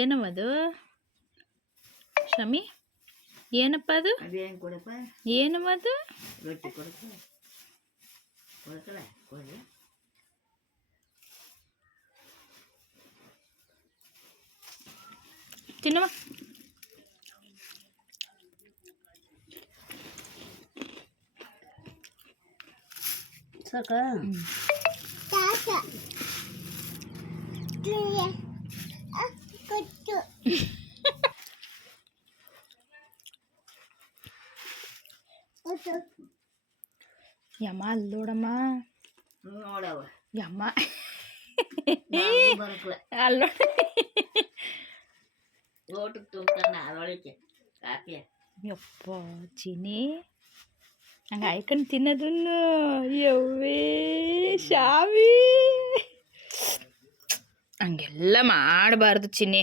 ಏನವದು ಶಮಿ? ಏನಪ್ಪ ಅದು? ಅದೇನು ಕೊಡಪ್ಪ? ಏನವದು? ರೊಟ್ಟಿ ಕೊಡಪ್ಪ. ಕೊಡಕಲ್ಲ ಕೊಡಿ. ತಿನ್ನವ. ಸಾಕ ಯಮ್ಮ ಅಲ್ಲಿ ನೋಡಮ್ಮ. ನೋಡವ ಯಮ್ಮ ಬರಕಲ್ಲ ಅಲ್ಲ ಓಟಕ್ಕೆ ತುಂಬ್ತಾನ ಅದೊಳಗೆ ಕಾಫಿ. ಯಪ್ಪ ಚೀನಿ ಹಂಗೆ ಆಯ್ಕೊಂಡು ತಿನ್ನೋದನ್ನು. ಯವ್ವೇ ಶಾವಿ, ಹಂಗೆಲ್ಲ ಮಾಡಬಾರ್ದು ಚಿನ್ನಿ.